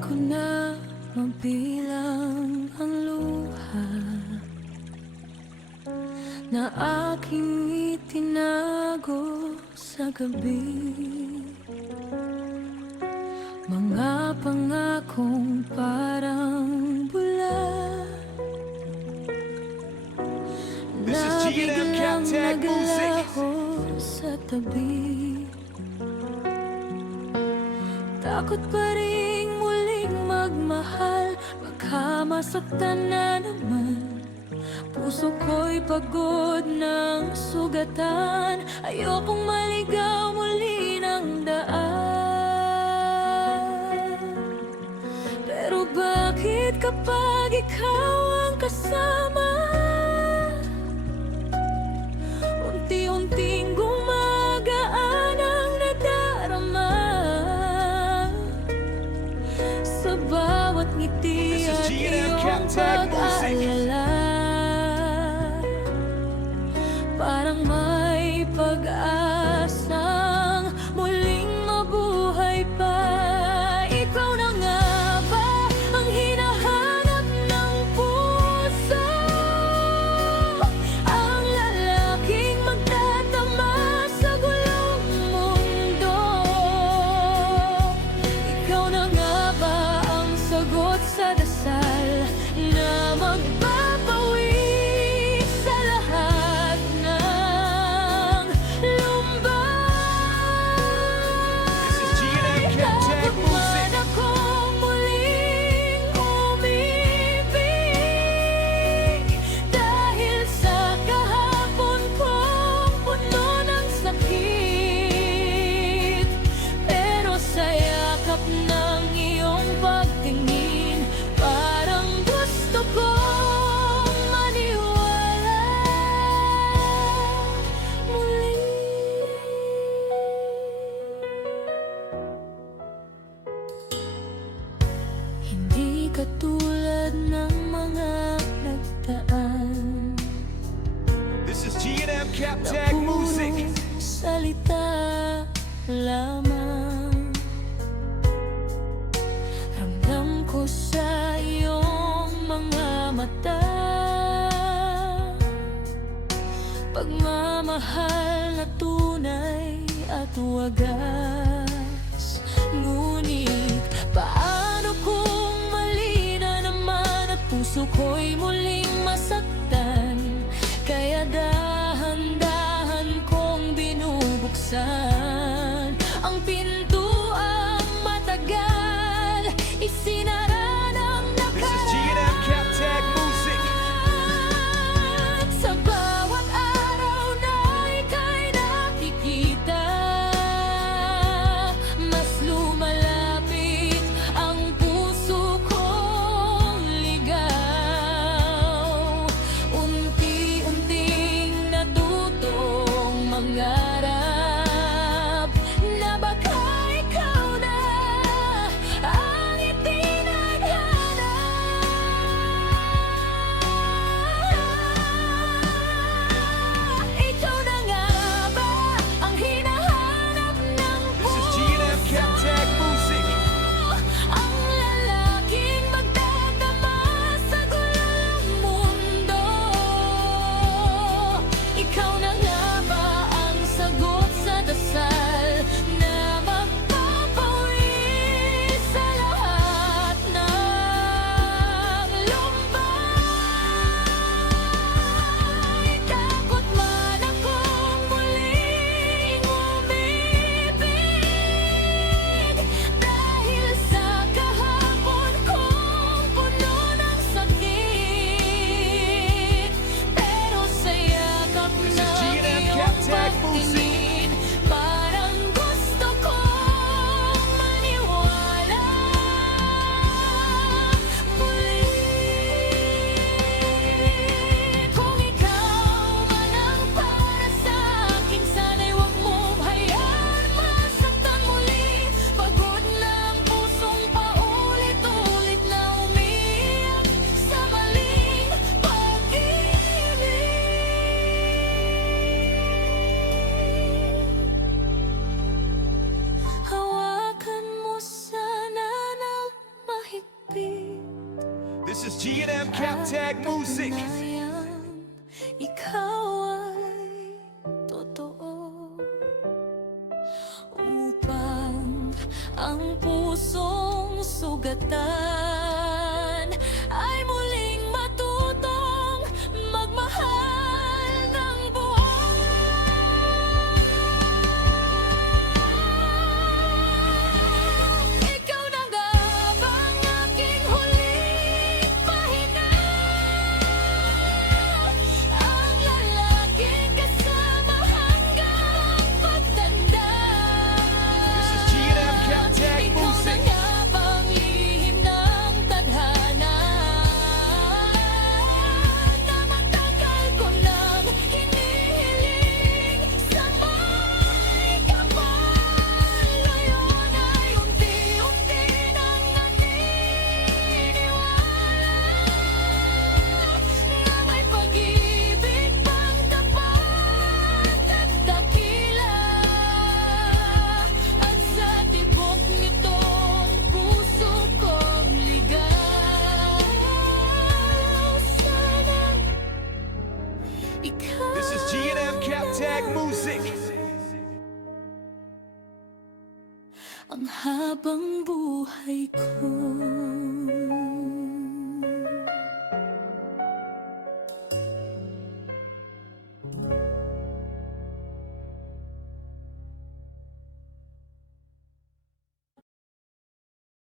ko na mabilang ang luha na aking itinago sa gabi. Mga pangakong parang bula na biglang naglaho sa tabi. Takot pa rin muling magmahal, baka masaktan na naman. Puso ko'y pagod ng sugatan, ayokong maligaw muli ng daan. Pero bakit kapag ikaw ang kasama, unti-unting gumagaan ang nadarama? Sa bawat ngiti at iyong pag-aalala, parang may pag-asang muling mabuhay pa. Ikaw na nga ba ang hinahanap ng puso? Ang lalaking magtatama sa gulong mundo. Ikaw na nga ba ang sagot sa dasal na magpapawi sa lahat ng lumbay? Takot man akong muling umibig dahil sa kahapon kong puno ng sakit. Pero sa yakap ng iyong pagtingin, parang gusto kong maniwala muli. Hindi katulad ng mga nagdaan This is G&M Cap na Tag puro Music. salita lamang. Ramdam ko sa iyong mga mata pagmamahal na tunay at wagas. Ngunit paano kung mali na naman at puso ko'y muling masaktan? Kaya dahan-dahan kong binubuksan ang pintuang matagal isinara ng This is G&M Cap Tag Music. nakaraan. Sa bawat araw na ika'y nakikita, mas lumalapit ang puso kong ligaw. This is G&M Captag Music. Patunayang ikaw ay totoo, upang ang pusong sugatan ay muling matutong magmahal ng buhay. Ikaw na nga bang aking huling pahinga? Ang lalaking kasama hanggang pagtanda. This is G&M Captag Ikaw na Music. nga bang lihim ng tadhana na matagal ko nang hinihiling sa may kapal? Ngayon ay unti-unti nang naniniwala na may pag-ibig pang tapat at dakila. At sa tibok nitong puso kong ligaw, sana ikaw This is G&M Captag Music. ang habang buhay ko.